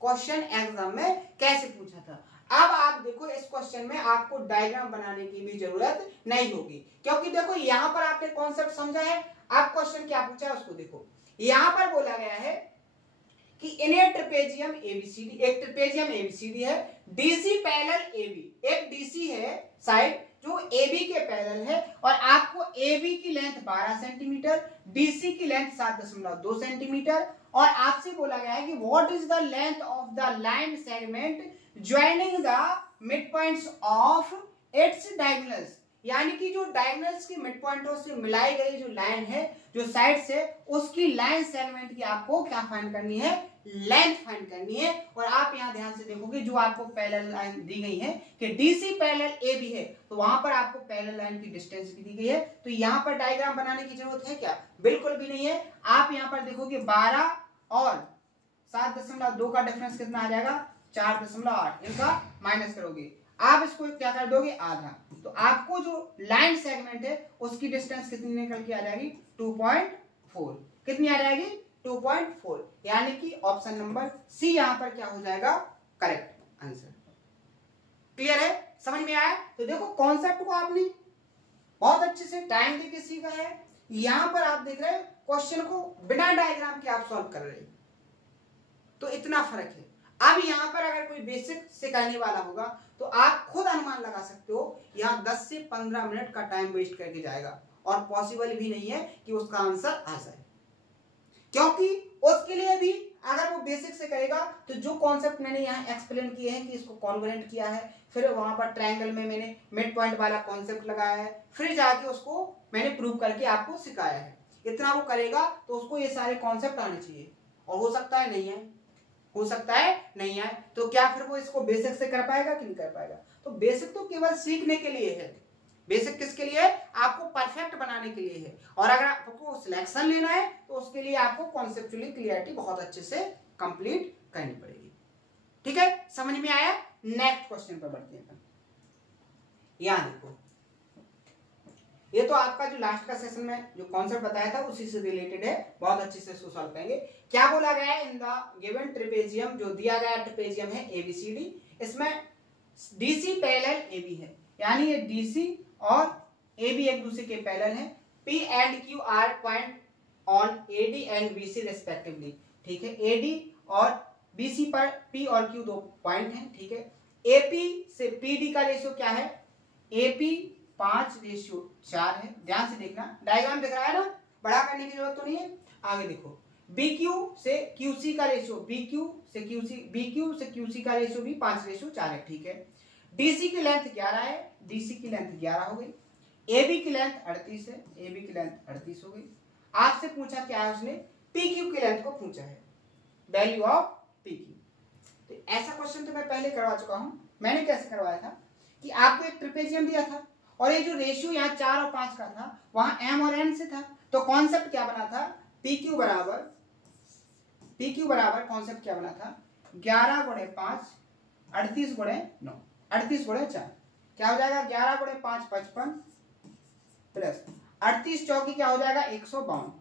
क्वेश्चन एग्जाम में कैसे पूछा था। अब आप देखो, इस क्वेश्चन में आपको डायग्राम बनाने की भी जरूरत नहीं होगी, क्योंकि देखो यहां पर आपने कॉन्सेप्ट समझा है। अब क्वेश्चन क्या पूछा है उसको देखो। यहां पर बोला गया है कि इन ए ट्रेपेजियम एबीसीडी, एक ट्रेपेजियम एबीसीडी है, डीसी पैरेलल एबी, एक डीसी है साइड जो एबी के पैरेलल है, और आपको एबी की लेंथ 12 सेंटीमीटर, डीसी की लेंथ 7.2 सेंटीमीटर, और आपसे बोला गया है कि what is the length of the line segment joining the mid points of its diagonals, यानी कि जो डायगोनल्स के मिड पॉइंटों से मिलाई गई जो लाइन है, जो साइड से, उसकी लाइन सेगमेंट की आपको क्या फाइंड करनी है, लेंथ फाइंड करनी है। और आप यहां ध्यान से देखोगे जो आपको पैरेलल लाइन दी गई है कि डीसी पैरेलल एबी है, तो वहां पर आपको पैरेलल लाइन की डिस्टेंस भी दी गई है। तो यहां पर डायग्राम बनाने की जरूरत है क्या, बिल्कुल भी नहीं है। आप यहां पर देखोगे 12 और 7.2 का डिफरेंस कितना आ जाएगा, 4.8, इनका माइनस करोगे, आप इसको क्या कर दोगे, आधा। तो आपको जो लाइन सेगमेंट है उसकी डिस्टेंस कितनी निकल के आ जाएगी, 2.4। कितनी आ जाएगी, 2.4, यानी कि ऑप्शन नंबर सी यहां पर क्या हो जाएगा, करेक्ट आंसर। क्लियर है, समझ में आया। तो देखो कॉन्सेप्ट को आपने बहुत अच्छे से टाइम देके सीखा है। यहां पर आप देख रहे हैं क्वेश्चन को बिना डायग्राम के आप सॉल्व कर रहे हैं, तो इतना फर्क है। अब यहां पर अगर कोई बेसिक से करने वाला होगा तो आप खुद अनुमान लगा सकते हो, यहां 10 से 15 मिनट का टाइम वेस्ट करके जाएगा, और पॉसिबल भी नहीं है कि उसका आंसर आ जाए, क्योंकि उसके लिए भी अगर वो बेसिक से करेगा तो जो कॉन्सेप्ट मैंने यहाँ एक्सप्लेन किए हैं कि इसको कॉन्वर्जेंट किया है, फिर वहां पर ट्रायंगल में मैंने मिड पॉइंट वाला कॉन्सेप्ट लगाया है, फिर जाके उसको मैंने प्रूव करके आपको सिखाया है, इतना वो करेगा तो उसको ये सारे कॉन्सेप्ट आने चाहिए। और हो सकता है नहीं है, हो सकता है नहीं आए, तो क्या फिर वो इसको बेसिक से कर पाएगा कि नहीं कर पाएगा। तो बेसिक तो केवल सीखने के लिए है, बेसिक किसके लिए है, आपको परफेक्ट बनाने के लिए है। और अगर आपको सिलेक्शन लेना है तो उसके लिए आपको कॉन्सेप्चुअली क्लियरिटी बहुत अच्छे से कंप्लीट करनी पड़ेगी। ठीक है, समझ में आया। नेक्स्ट क्वेश्चन पर बढ़ते हैं। यहां देखो, ये तो आपका जो लास्ट का सेशन में जो कॉन्सेप्ट बताया था उसी से रिलेटेड है, बहुत अच्छे से इसको सॉल्व करेंगे। क्या बोला गया है, इन द गिवन ट्रेपेजियम, जो दिया गया ट्रेपेजियम है एबीसीडी, इसमें डीसी पैरेलल एबी है, यानी ये डीसी और एबी एक दूसरे के पैरेलल हैं। P and Q R point on AD and BC respectively, ठीक है, एडी और बीसी पर पी और क्यू दो पॉइंट हैं, ठीक है। एपी से पीडी का रेशियो क्या है, एपी 5:4 है। ध्यान से देखना, डायग्राम दिख रहा है ना, बड़ा करने की जरूरत तो नहीं है। आगे देखो, BQ से QC का रेशियो, BQ से QC का रेशियो भी 5:4 है, ठीक है। DC की लेंथ 11 है, DC की लेंथ 11 हो गई। AB की लेंथ 38 है, AB की लेंथ 38 हो गई। आपसे पूछा क्या है, उसने PQ की लेंथ को पूछा है, वैल्यू ऑफ PQ। तो ऐसा क्वेश्चन तो मैं पहले करवा चुका हूं। मैंने कैसे करवाया था कि आपको एक ट्रेपेजियम दिया था और ये जो रेशियो यहाँ 4 और 5 का था वहां M और N से था, तो कॉन्सेप्ट क्या बना था, PQ बराबर कॉन्सेप्ट क्या बना था, 11 गुणे 5, 38 गुणे 9, 38 गुणे 4, क्या हो जाएगा, 11 गुणे 5 55 प्लस 38 चौकी क्या हो जाएगा 152,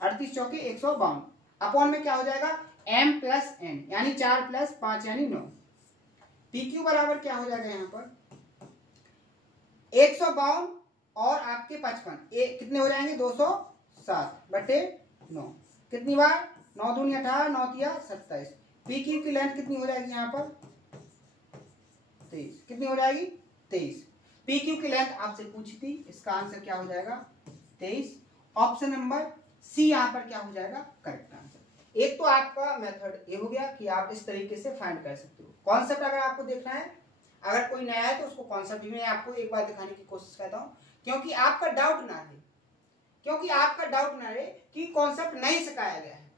38 चौकी 152 अपॉन में क्या हो जाएगा M प्लस N, यानी 4 प्लस 5 यानी 9। पी क्यू बराबर क्या हो जाएगा यहाँ पर 152 और आपके 55 कितने हो जाएंगे 207/9। कितनी बार 9 दूनी 18 9 तिया 27। पी क्यू की लेंथ कितनी हो जाएगी यहाँ पर 23। कितनी हो जाएगी 23। पी क्यू की लेंथ आपसे पूछी थी, इसका आंसर क्या हो जाएगा 23। ऑप्शन नंबर सी यहाँ पर क्या हो जाएगा करेक्ट आंसर। एक तो आपका मेथड ये हो गया कि आप इस तरीके से फाइंड कर सकते हो। कॉन्सेप्ट अगर आपको देखना है, अगर कोई नया है तो उसको कॉन्सेप्ट भी मैं आपको एक बार दिखाने की कोशिश करता हूँ, क्योंकि आपका डाउट ना रहे कि कॉन्सेप्ट नहीं सिखाया गया है।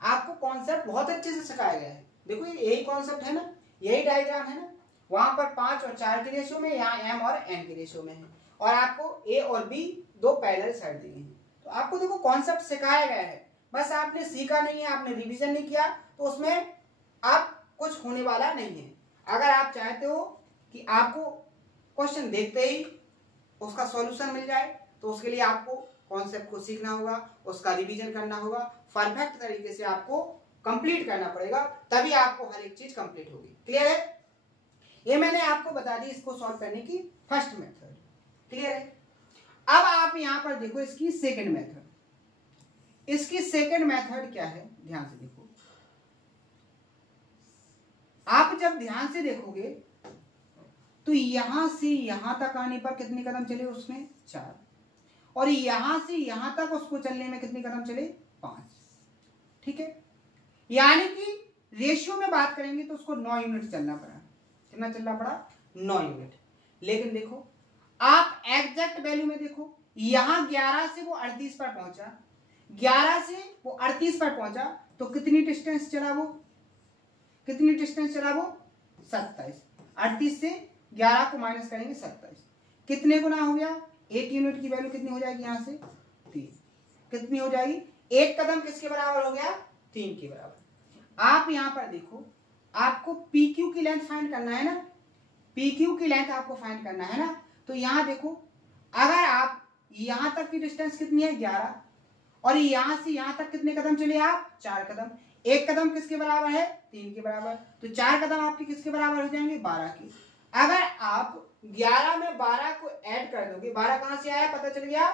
आपको कॉन्सेप्ट बहुत अच्छे से सिखाया गया है। देखो यही कॉन्सेप्ट है ना, यही डायग्राम है ना, वहां पर 5 और 4 के रेशियो में, यहाँ m और n के रेशियो में है, और आपको a और b दो पैरेलल साइड दी हैं। तो आपको देखो कॉन्सेप्ट सिखाया गया है, बस आपने सीखा नहीं है, आपने रिवीजन नहीं किया, तो उसमें आप कुछ होने वाला नहीं है। अगर आप चाहते हो कि आपको क्वेश्चन देखते ही उसका सॉल्यूशन मिल जाए, तो उसके लिए आपको कॉन्सेप्ट को सीखना होगा, उसका रिवीजन करना होगा, परफेक्ट तरीके से आपको कंप्लीट करना पड़ेगा, तभी आपको हर एक चीज कंप्लीट होगी। क्लियर है? ये मैंने आपको बता दी इसको सॉल्व करने की फर्स्ट मेथड। क्लियर है? अब आप यहां पर देखो इसकी सेकंड मेथड। इसकी सेकंड मेथड क्या है, ध्यान से देखो। आप जब ध्यान से देखोगे तो यहां से यहां तक आने पर कितने कदम चले उसमें 4, और यहां से यहां तक उसको चलने में कितने कदम चले 5। ठीक है, यानी कि रेशियो में बात करेंगे तो उसको 9 यूनिट चलना पड़ा। कितना चलना पड़ा 9 यूनिट। लेकिन देखो आप एग्जैक्ट वैल्यू में देखो, यहां 11 से वो 38 पर पहुंचा, 11 से वो 38 पर पहुंचा, तो कितनी डिस्टेंस चला वो, कितनी डिस्टेंस चला वो 27। 38 से 11 को माइनस करेंगे 27, कितने गुना हो गया, 1 यूनिट की वैल्यू कितनी हो जाएगी यहां से 3। कितनी हो जाएगी, एक कदम किसके बराबर हो गया 3 के बराबर। आप यहां पर देखो, आपको पी क्यू की लेंथ फाइंड करना है ना, पी क्यू की लेंथ आपको फाइंड करना है ना, तो यहां देखो अगर आप यहां तक की डिस्टेंस कितनी है 11, और यहां से यहां तक कितने कदम चले आप 4 कदम, एक कदम किसके बराबर है 3 के बराबर, तो 4 कदम आपके किसके बराबर हो जाएंगे 12 के। अगर आप 11 में 12 को ऐड कर दोगे, 12 कहां से आया पता चल गया,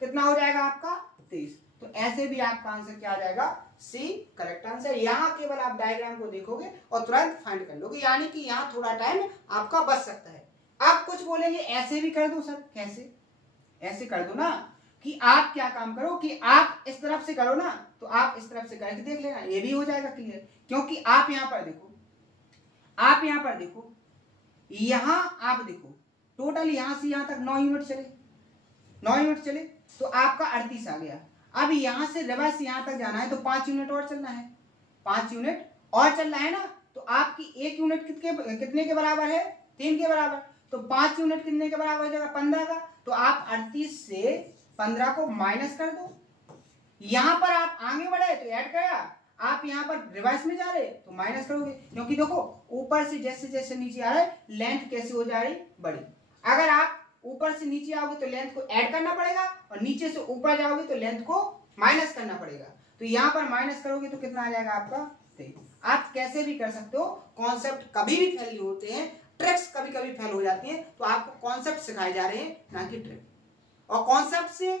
कितना हो जाएगा आपका 23। तो ऐसे भी आपका आंसर क्या आ जाएगा सी करेक्ट आंसर। यहां केवल आप डायग्राम को देखोगे और तुरंत फाइंड कर लोगे, यानी कि यहां थोड़ा टाइम आपका बच सकता है। आप कुछ बोलेंगे ऐसे भी कर दो सर, कैसे, ऐसे कर दो ना, कि आप क्या काम करो कि आप इस तरफ से करो ना, तो आप इस तरफ से करके देख लेना, ये भी हो जाएगा क्लियर। क्योंकि आप यहां पर देखो, आप यहां पर देखो, यहां आप देखो टोटल यहां से यहां तक 9 यूनिट चले, 9 यूनिट चले, तो आपका 38 आ गया। अब यहां से रिवर्स यहां तक जाना है तो 5 यूनिट और चलना है, 5 यूनिट और चलना है ना, तो आपकी 1 यूनिट कितने के बराबर है 3 के बराबर, तो 5 यूनिट कितने के बराबर हो जाएगा 15 का। तो आप 38 से 15 को माइनस कर दो, यहां पर आप आगे बढ़े तो ऐड करा, आप यहां पर रिवर्स में जा रहे तो माइनस करोगे, क्योंकि देखो ऊपर से जैसे जैसे नीचे आ रहा है लेंथ कैसे हो जा रही बड़ी। अगर आप ऊपर से नीचे आओगे तो लेंथ को ऐड करना पड़ेगा, और नीचे से ऊपर जाओगे तो लेंथ को माइनस करना पड़ेगा। तो यहां पर माइनस करोगे तो कितना आ जाएगा आपका 23। आप कैसे भी कर सकते हो, कॉन्सेप्ट कभी भी फेल नहीं होते हैं, ट्रिक्स कभी कभी फेल हो जाती हैं। तो आपको कॉन्सेप्ट सिखाए जा रहे हैं ना कि ट्रिक, और कॉन्सेप्ट से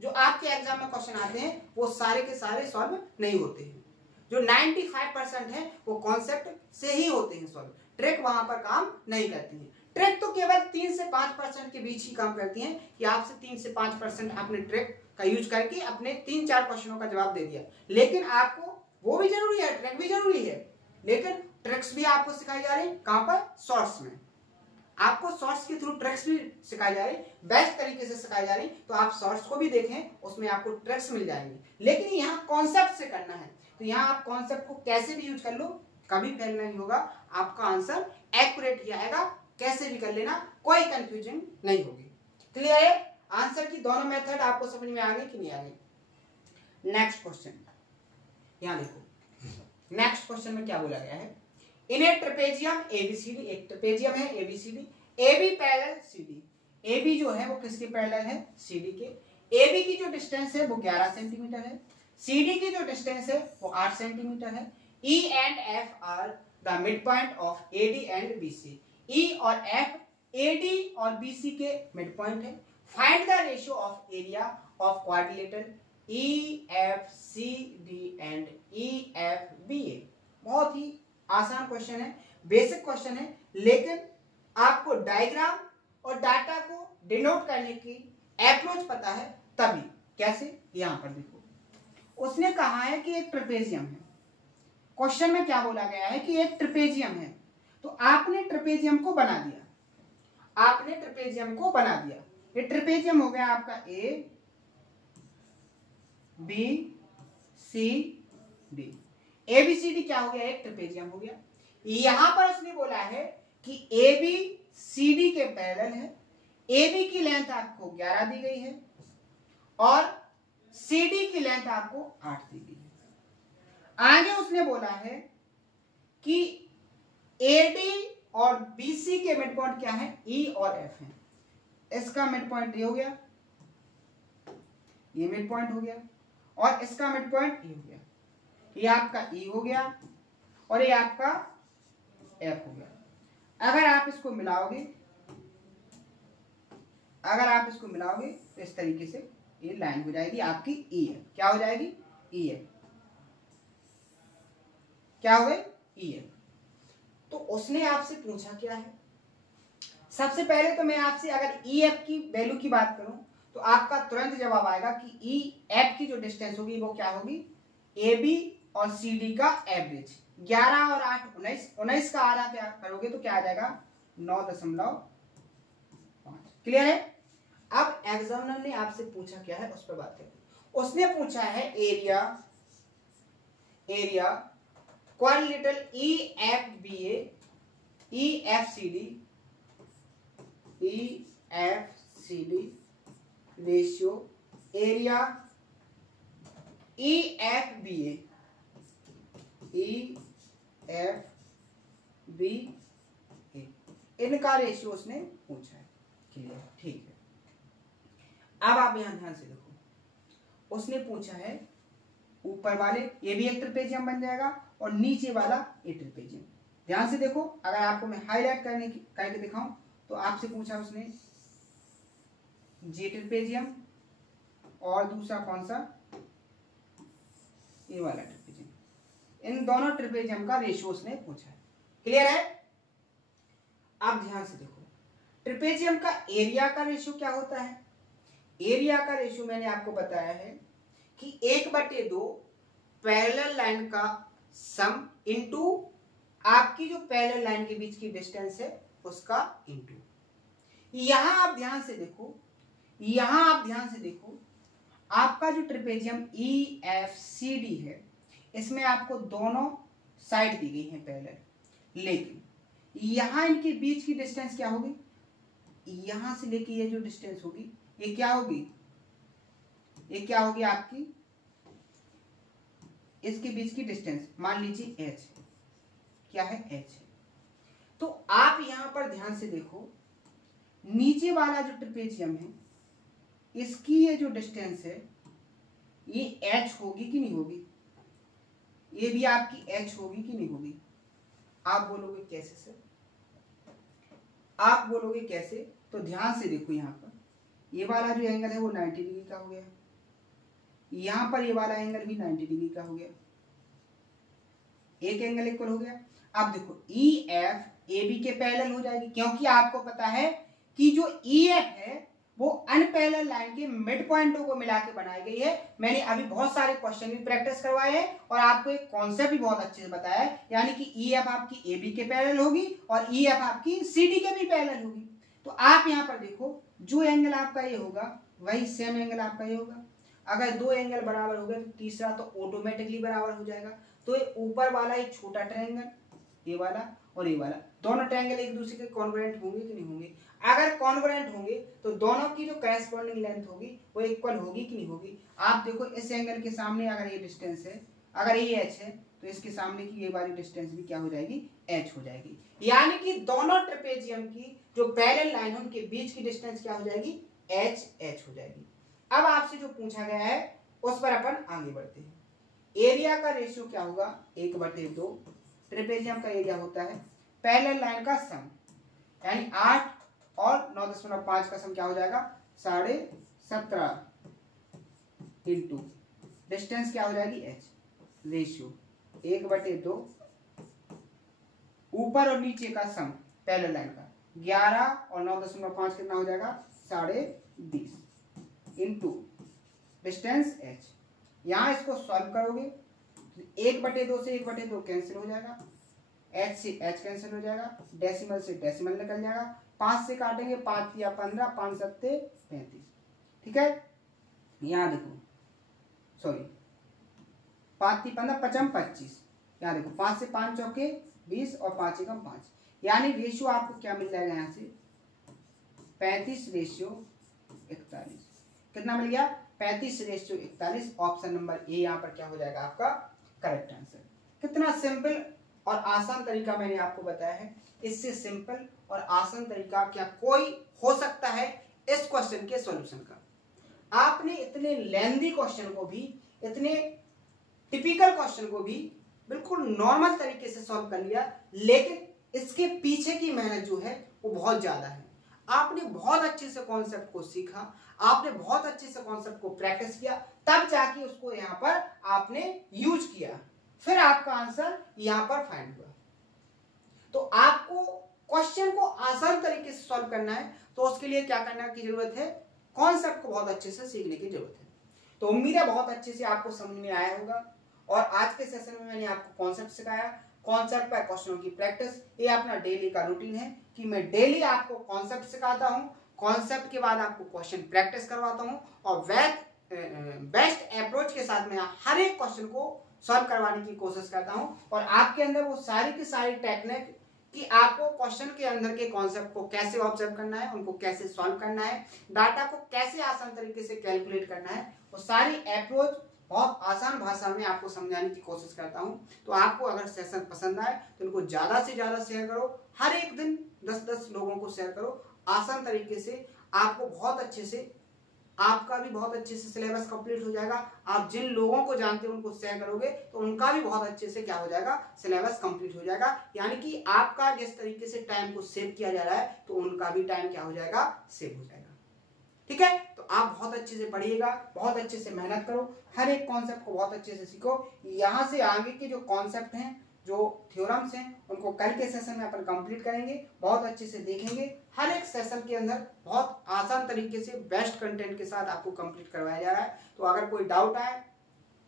जो आपके एग्जाम में क्वेश्चन आते हैं वो सारे के सारे सॉल्व नहीं होते हैं। जो 95% है वो कॉन्सेप्ट से ही होते हैं सॉल्व, ट्रिक वहां पर काम नहीं करती है। ट्रिक तो केवल 3 से 5% के बीच ही काम करती है, कि आपसे 3 से 5% आपने ट्रिक का यूज करके अपने 3-4 क्वेश्चनों का जवाब दे दिया। लेकिन आपको वो भी जरूरी है, ट्रिक भी जरूरी है, लेकिन ट्रिक्स भी आपको सिखाई जा रही है कहां पर, शॉर्ट्स में। आपको शॉर्ट्स के थ्रू ट्रिक्स भी सिखाई जा रही, बेस्ट तरीके से सिखाई जा रही, तो आप शॉर्ट्स को भी देखें, उसमें आपको ट्रिक्स मिल जाएंगे। लेकिन यहाँ कॉन्सेप्ट से करना है, तो यहाँ आप कॉन्सेप्ट को कैसे भी यूज कर लो, कभी फेल नहीं होगा, आपका आंसर एक्यूरेट ही आएगा। कैसे भी कर लेना, कोई कंफ्यूजन नहीं होगी। क्लियर है? आंसर की दोनों मेथड आपको समझ में आ गई कि नहीं आ गई। नेक्स्ट क्वेश्चन, यहाँ देखो, नेक्स्ट क्वेश्चन में क्या बोला गया है, इन ए ट्रेपेजियम एबीसीडी, एक ट्रेपेजियम है ABCD, AB parallel CD. AB जो है वो किसके पैरेलल है, सीडी के। एबी की जो डिस्टेंस है वो 11 सेंटीमीटर है, सीडी की जो डिस्टेंस है वो 8 सेंटीमीटर है। E and F R the mid point of AD and BC। E और F AD और BC के मिड पॉइंट है। Find the ratio of area of quadrilateral EFCD and EFBA। बहुत ही आसान क्वेश्चन है, बेसिक क्वेश्चन है, लेकिन आपको डायग्राम और डाटा को डिनोट करने की अप्रोच पता है तभी। कैसे? यहां पर देखो, उसने कहा है कि एक ट्रेपेजियम है। क्वेश्चन में क्या बोला गया है कि एक ट्रेपेजियम है, तो आपने ट्रेपेजियम को बना दिया, आपने ट्रेपेजियम को बना दिया। ये ट्रेपेजियम हो गया आपका A B C D। ABCD क्या हो गया? एक ट्रेपेजियम हो गया। यहां पर उसने बोला है कि ABCD के पैरेलल है। AB की लेंथ आपको 11 दी गई है और CD की लेंथ आपको 8 दी गई है। आगे उसने बोला है कि AD और BC के मिड पॉइंट क्या है? E और F है। इसका मिड पॉइंट ये हो गया, ये मिड पॉइंट हो गया, और इसका मिड पॉइंट ये हो गया। ये आपका E हो गया और ये आपका F हो गया। अगर आप इसको मिलाओगे, अगर आप इसको मिलाओगे तो इस तरीके से ये लाइन हो जाएगी आपकी EF। क्या हो जाएगी? EF। क्या हो गई? EF। तो उसने आपसे पूछा क्या है? सबसे पहले तो मैं आपसे अगर EF की वैल्यू की बात करूं तो आपका तुरंत जवाब आएगा कि EF की जो डिस्टेंस होगी वो क्या होगी? AB और CD का एवरेज। 11 और 8 19, 19 का आधा क्या करोगे तो क्या आ जाएगा? 9.5। क्लियर है? अब एग्जामिनर ने आपसे पूछा क्या है उस पर बात करें। उसने पूछा है area, area quadrilateral EFBA EFCD EFCD ratio area EFBA EFBA इनका रेशियो उसने पूछा है। क्लियर? ठीक है। अब आप यहां ध्यान से देखो, उसने पूछा है ऊपर वाले, ये भी एक ट्रेपेजियम बन जाएगा, और नीचे वाला ये ट्रेपेजियम। ध्यान से देखो, अगर आपको मैं हाईलाइट करके दिखाऊं तो आपसे पूछा उसने जे ट्रेपेजियम और दूसरा कौन सा? ये वाला ट्रेपेजियम। इन दोनों ट्रेपेजियम का रेशियो उसने पूछा है। क्लियर है? अब ध्यान से देखो, ट्रेपेजियम का एरिया का रेशियो क्या होता है? एरिया का रेशियो मैंने आपको बताया है कि 1/2 पैरेलल लाइन का सम इनटू आपकी जो पैरेलल लाइन के बीच की डिस्टेंस है उसका इनटू। यहां आप ध्यान से देखो, यहां आप ध्यान से देखो, आपका जो ट्रेपेजियम EFCD है इसमें आपको दोनों साइड दी गई है पैरेलल, लेकिन यहां इनके बीच की डिस्टेंस क्या होगी? यहां से लेके ये जो डिस्टेंस होगी ये क्या होगी? ये क्या होगी आपकी? इसके बीच की डिस्टेंस मान लीजिए h है। क्या है? h है। तो आप यहां पर ध्यान से देखो, नीचे वाला जो ट्रेपेजियम है इसकी ये जो डिस्टेंस है ये h होगी कि नहीं होगी? ये भी आपकी h होगी कि नहीं होगी? आप बोलोगे कैसे सर? आप बोलोगे कैसे? तो ध्यान से देखो, यहां पर ये वाला जो एंगल है वो 90 डिग्री का हो गया, यहां पर ये वाला एंगल भी 90 डिग्री का हो गया, एक एंगल इक्वल हो गया। अब देखो EF AB के पैरेलल हो जाएगी, क्योंकि आपको पता है कि जो EF है वो अनपैरेलल लाइन के मिड पॉइंटों को मिला के बनाई गई है। मैंने अभी बहुत सारे क्वेश्चन भी प्रैक्टिस करवाए हैं और आपको एक कॉन्सेप्ट भी बहुत अच्छे से बताया है, यानी कि EF आपकी AB के पैरेलल होगी और EF आपकी CD के भी पैरेलल होगी। तो आप यहाँ पर देखो, जो एंगल आपका ये होगा वही सेम एंगल आपका ये होगा। अगर दो एंगल बराबर हो गए तो तीसरा तो ऑटोमेटिकली बराबर हो जाएगा। तो ये ऊपर वाला एक छोटा ट्रायंगल, ये वाला और ये वाला, दोनों ट्रायंगल एक दूसरे के कॉन्ग्रुएंट होंगे कि नहीं होंगे? अगर कॉन्ग्रुएंट होंगे तो दोनों की जो करस्पॉन्डिंग लेंथ होगी वो इक्वल होगी कि नहीं होगी? आप देखो, इस एंगल के सामने अगर ये डिस्टेंस है, अगर ये h है तो इसके सामने की ये वाली डिस्टेंस भी क्या हो जाएगी? h हो जाएगी। यानी कि दोनों ट्रेपेजियम की जो पैरेलल लाइन है उनके बीच की डिस्टेंस क्या हो जाएगी? h हो जाएगी। अब आपसे जो पूछा गया है उस पर अपन आगे बढ़ते हैं। एरिया का रेशियो क्या होगा? 1/2 ट्रेपेजियम का एरिया होता है पैरेलल लाइन का सम, यानी 8 और 9.5 का सम क्या हो जाएगा 17.5 इंटू डिस्टेंस क्या हो जाएगी h, रेशियो 1/2 ऊपर और नीचे का सम पैरेलल लाइन का 11 और 9.5 कितना हो जाएगा 10.5 इंटू डिस्टेंस h। यहां इसको सॉल्व करोगे 1/2 से 1/2 कैंसिल हो जाएगा, h से h कैंसिल हो जाएगा, डेसिमल से डेसिमल निकल जाएगा, 5 से काटेंगे 5 या 15, 5 सत्ते 35। ठीक है, यहाँ देखो सॉरी 5 × 15 = 25। यहाँ देखो 5 से 5 चौके 20 और 5 एकम 5, यानी रेशियो आपको क्या मिल जाएगा यहाँ से 35:41। कितना मिल गया 35:41। ऑप्शन नंबर ए यहाँ पर क्या हो जाएगा आपका करेक्ट आंसर। कितना सिंपल और आसान तरीका मैंने आपको बताया है, इससे सिंपल और आसान तरीका क्या कोई हो सकता है इस क्वेश्चन के सॉल्यूशन का। आपने इतने लेंथी क्वेश्चन को भी, इतने टिपिकल क्वेश्चन को भी बिल्कुल नॉर्मल तरीके से सॉल्व कर लिया, लेकिन इसके पीछे की मेहनत जो है वो बहुत ज्यादा है। आपने बहुत अच्छे से कॉन्सेप्ट को सीखा, आपने बहुत अच्छे से कॉन्सेप्ट को प्रैक्टिस किया, तब जाके उसको यहाँ पर आपने यूज किया, फिर आपका आंसर यहाँ पर फाइंड हुआ। तो आपको क्वेश्चन को आसान तरीके से सॉल्व करना है, तो उसके लिए क्या करने की जरूरत है, कॉन्सेप्ट को बहुत अच्छे से सीखने की जरूरत है। तो उम्मीद है बहुत अच्छे से आपको समझ में आया होगा। और आज के सेशन में मैंने आपको कॉन्सेप्ट सिखाया, कॉन्सेप्ट पर क्वेश्चनों की प्रैक्टिस, ये अपना डेली का रूटीन है कि मैं डेली आपको कॉन्सेप्ट सिखाता हूँ, कॉन्सेप्ट के बाद आपको क्वेश्चन प्रैक्टिस करवाता हूँ, और बेस्ट अप्रोच के साथ मैं हर एक क्वेश्चन को सॉल्व करवाने की कोशिश करता हूँ, और आपके अंदर वो सारी की सारी टेक्निक कि आपको क्वेश्चन के अंदर के कॉन्सेप्ट को कैसे ऑब्जर्व करना है, उनको कैसे सॉल्व करना है, डाटा को कैसे आसान तरीके से कैलकुलेट करना है, वो सारी अप्रोच बहुत आसान भाषा में आपको समझाने की कोशिश करता हूं। तो आपको अगर सेशन पसंद आए तो इनको ज्यादा से ज्यादा शेयर करो, हर एक दिन 10-10 लोगों को शेयर करो। आसान तरीके से आपको बहुत अच्छे से, आपका भी बहुत अच्छे से सिलेबस कंप्लीट हो जाएगा। आप जिन लोगों को जानते हो उनको शेयर करोगे तो उनका भी बहुत अच्छे से क्या हो जाएगा, सिलेबस कंप्लीट हो जाएगा। यानी कि आपका जिस तरीके से टाइम को सेव किया जा रहा है तो उनका भी टाइम क्या हो जाएगा, सेव हो जाएगा। ठीक है, तो आप बहुत अच्छे से पढ़िएगा, बहुत अच्छे से मेहनत करो, हर एक कॉन्सेप्ट को बहुत अच्छे से सीखो। यहां से आगे के जो कॉन्सेप्ट हैं, जो थ्योरम्स हैं, उनको कल के सेशन में अपन कंप्लीट करेंगे, बहुत अच्छे से देखेंगे। हर एक सेशन के अंदर बहुत आसान तरीके से बेस्ट कंटेंट के साथ आपको कंप्लीट करवाया जा रहा है। तो अगर कोई डाउट आए,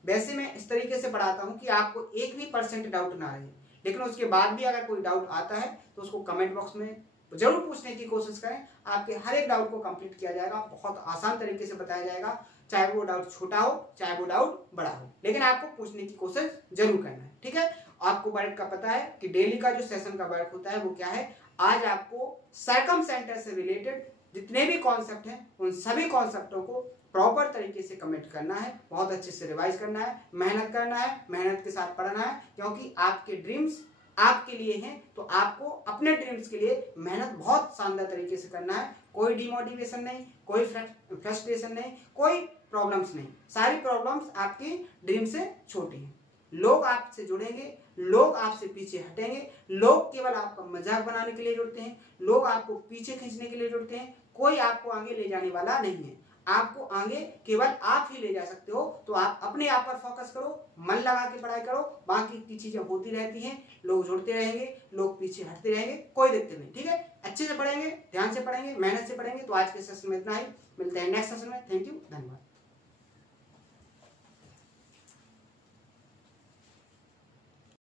वैसे मैं इस तरीके से पढ़ाता हूं कि आपको 1% डाउट ना रहे, लेकिन उसके बाद भी अगर कोई डाउट आता है तो उसको कमेंट बॉक्स में जरूर पूछने की कोशिश करें। आपके हर एक डाउट को कंप्लीट किया जाएगा, बहुत आसान तरीके से बताया जाएगा, चाहे वो डाउट छोटा हो चाहे वो डाउट बड़ा हो, लेकिन आपको पूछने की कोशिश जरूर करना है। ठीक है, आपको वर्क का पता है कि डेली का जो सेशन का वर्क होता है वो क्या है। आज आपको सर्कमसेंटर से रिलेटेड जितने भी कॉन्सेप्ट हैं उन सभी कॉन्सेप्टों को प्रॉपर तरीके से कमेंट करना है, बहुत अच्छे से रिवाइज करना है, मेहनत करना है, मेहनत के साथ पढ़ना है, क्योंकि आपके ड्रीम्स आपके लिए हैं। तो आपको अपने ड्रीम्स के लिए मेहनत बहुत शानदार तरीके से करना है। कोई डिमोटिवेशन नहीं, कोई फ्रस्ट्रेशन नहीं, कोई प्रॉब्लम्स नहीं, सारी प्रॉब्लम्स आपकी ड्रीम से छोटी हैं। लोग आपसे जुड़ेंगे, लोग आपसे पीछे हटेंगे, लोग केवल आपका मजाक बनाने के लिए जुड़ते हैं, लोग आपको पीछे खींचने के लिए जुड़ते हैं, कोई आपको आगे ले जाने वाला नहीं है। आपको आगे केवल आप ही ले जा सकते हो। तो आप अपने आप पर फोकस करो, मन लगा के पढ़ाई करो, बाकी की चीजें होती रहती हैं, लोग जुड़ते रहेंगे, लोग पीछे हटते रहेंगे, कोई दिक्कत नहीं। ठीक है, अच्छे से पढ़ेंगे, ध्यान से पढ़ेंगे, मेहनत से पढ़ेंगे। तो आज के सेशन में इतना ही, मिलते हैं नेक्स्ट सेशन में। थैंक यू, धन्यवाद।